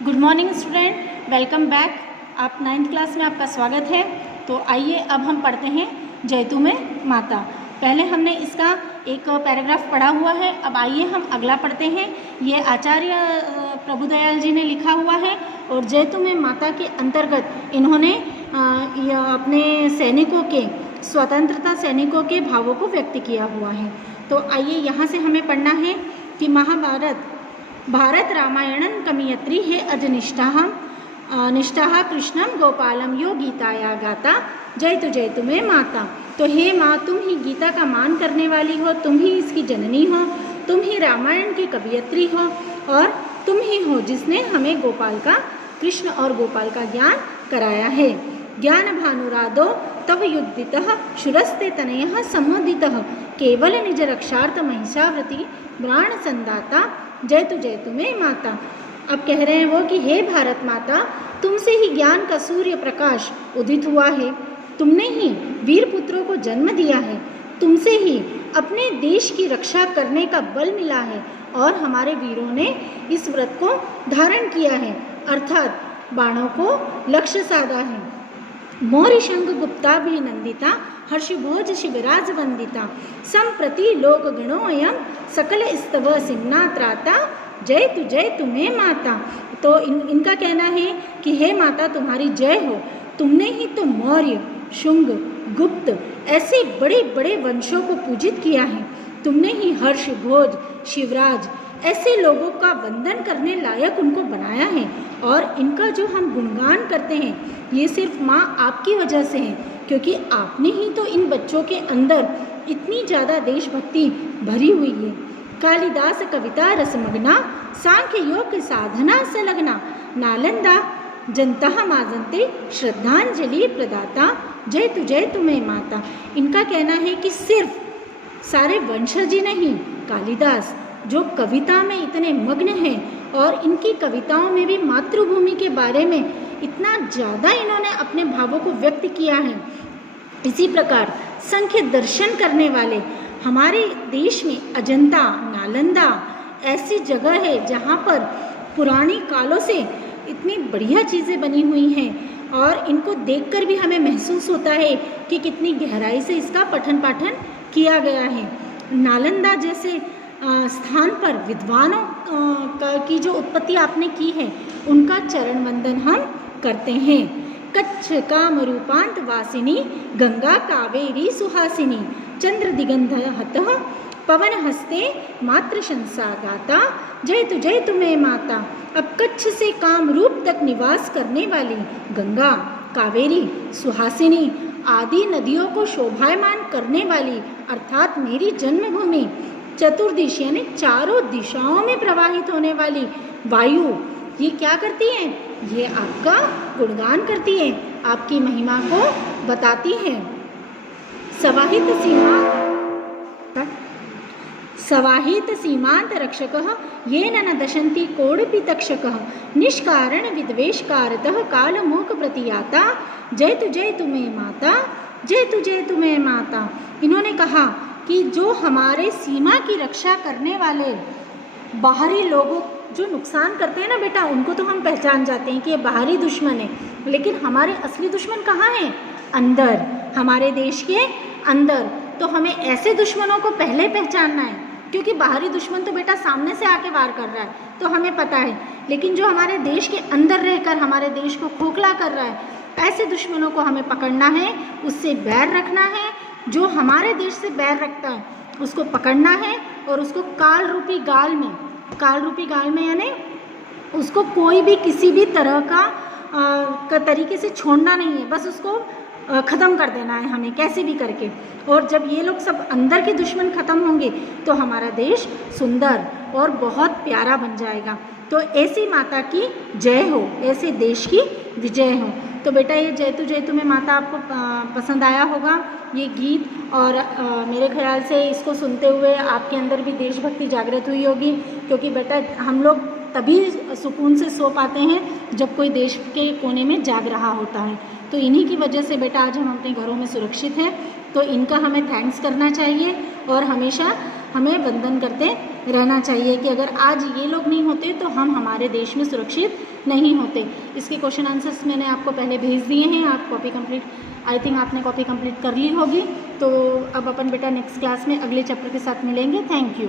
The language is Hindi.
Good morning student, welcome back. आप 9th क्लास में आपका स्वागत है। तो आइए अब हम पढ़ते हैं जैतु में माता। पहले हमने इसका एक पैराग्राफ पढ़ा हुआ है, अब आइए हम अगला पढ़ते हैं। ये आचार्य प्रभुदयाल जी ने लिखा हुआ है और जैतु में माता के अंतर्गत इन्होंने अपने सैनिकों के, स्वतंत्रता सैनिकों के भावों को व्यक्त किया हुआ है। तो आइए यहाँ से हमें पढ़ना है कि भारत रामायणं कमयत्री हे अजनिष्ठाः निष्ठाः कृष्णं गोपालं यो गीताया गाता जैतु में माता। तो हे माँ, तुम ही गीता का मान करने वाली हो, तुम ही इसकी जननी हो, तुम ही रामायण की कवयित्री हो और तुम ही हो जिसने हमें कृष्ण और गोपाल का ज्ञान कराया है। ज्ञान भानुरादो तव युद्धितः शूरस्ते तनयः सम्मोदितः केवल निज रक्षार्थ महिषावृति प्राण संदाता जैतु में माता। अब कह रहे हैं वो कि हे भारत माता, तुमसे ही ज्ञान का सूर्य प्रकाश उदित हुआ है, तुमने ही वीर पुत्रों को जन्म दिया है, तुमसे ही अपने देश की रक्षा करने का बल मिला है और हमारे वीरों ने इस व्रत को धारण किया है, अर्थात बाणों को लक्ष्य साधा है। मौर्य शंख गुप्ताभिनंदिता हर्षभोज शिवराज वंदिता संप्रति लोक गणोयम सकल स्तव सिंहनात्राता जैतु में माता। तो इनका कहना है कि हे माता, तुम्हारी जय हो, तुमने ही तो मौर्य, शुंग, गुप्त ऐसे बड़े बड़े वंशों को पूजित किया है, तुमने ही हर्ष, भोज, शिवराज ऐसे लोगों का वंदन करने लायक उनको बनाया है और इनका जो हम गुणगान करते हैं ये सिर्फ माँ आपकी वजह से है, क्योंकि आपने ही तो इन बच्चों के अंदर इतनी ज़्यादा देशभक्ति भरी हुई है। कालिदास कविता रसमग्ना सांख्य योग साधना संलग्ना नालंदा जनता माजंते श्रद्धांजलि प्रदाता जैतु में माता। इनका कहना है कि सिर्फ सारे वंशज ही नहीं, कालिदास जो कविता में इतने मग्न हैं और इनकी कविताओं में भी मातृभूमि के बारे में इतना ज़्यादा इन्होंने अपने भावों को व्यक्त किया है, इसी प्रकार संख्य दर्शन करने वाले हमारे देश में अजंता, नालंदा ऐसी जगह है जहाँ पर पुरानी कालों से इतनी बढ़िया चीज़ें बनी हुई हैं और इनको देखकर भी हमें महसूस होता है कि कितनी गहराई से इसका पठन पाठन किया गया है। नालंदा जैसे स्थान पर विद्वानों की जो उत्पत्ति आपने की है उनका चरण वंदन हम करते हैं। कच्छ कामरूपांत वासिनी गंगा कावेरी सुहासिनी चंद्र दिगंध हतः पवन हस्ते मातृ शंसा गाता जैतु में माता। अब कच्छ से कामरूप तक निवास करने वाली गंगा, कावेरी, सुहासिनी आदि नदियों को शोभायमान करने वाली अर्थात मेरी जन्मभूमि, चतुर्दिश यानी चारों दिशाओं में प्रवाहित होने वाली वायु, ये क्या करती हैं? ये आपका गुणगान करती हैं, आपकी महिमा को बताती हैं। सवाहित सीमांत रक्षकः येन न दशन्ति कोड़पि तक्षकः निष्कारण विद्वेषकारतः कालमूक प्रतियाता जैतु में माता जैतु में माता। इन्होंने कहा कि जो हमारे सीमा की रक्षा करने वाले बाहरी लोगों जो नुकसान करते हैं ना बेटा, उनको तो हम पहचान जाते हैं कि ये बाहरी दुश्मन है, लेकिन हमारे असली दुश्मन कहाँ हैं? अंदर, हमारे देश के अंदर। तो हमें ऐसे दुश्मनों को पहले पहचानना है, क्योंकि बाहरी दुश्मन तो बेटा सामने से आके वार कर रहा है तो हमें पता है, लेकिन जो हमारे देश के अंदर रहकर हमारे देश को खोखला कर रहा है, ऐसे दुश्मनों को हमें पकड़ना है, उससे बैर रखना है। जो हमारे देश से बैर रखता है उसको पकड़ना है और उसको काल रूपी गाल में यानी उसको कोई भी किसी भी तरह का तरीके से छोड़ना नहीं है, बस उसको ख़त्म कर देना है हमें कैसे भी करके। और जब ये लोग सब अंदर के दुश्मन ख़त्म होंगे तो हमारा देश सुंदर और बहुत प्यारा बन जाएगा। तो ऐसी माता की जय हो, ऐसे देश की विजय हो। तो बेटा ये जैतु में माता आपको पसंद आया होगा ये गीत, और मेरे ख्याल से इसको सुनते हुए आपके अंदर भी देशभक्ति जागृत हुई होगी, क्योंकि बेटा हम लोग तभी सुकून से सो पाते हैं जब कोई देश के कोने में जाग रहा होता है। तो इन्हीं की वजह से बेटा आज हम अपने घरों में सुरक्षित हैं, तो इनका हमें थैंक्स करना चाहिए और हमेशा हमें वंदन करते रहना चाहिए कि अगर आज ये लोग नहीं होते तो हम हमारे देश में सुरक्षित नहीं होते। इसके क्वेश्चन आंसर्स मैंने आपको पहले भेज दिए हैं, आप कॉपी कंप्लीट, आई थिंक आपने कॉपी कंप्लीट कर ली होगी। तो अब अपन बेटा नेक्स्ट क्लास में अगले चैप्टर के साथ मिलेंगे। Thank you.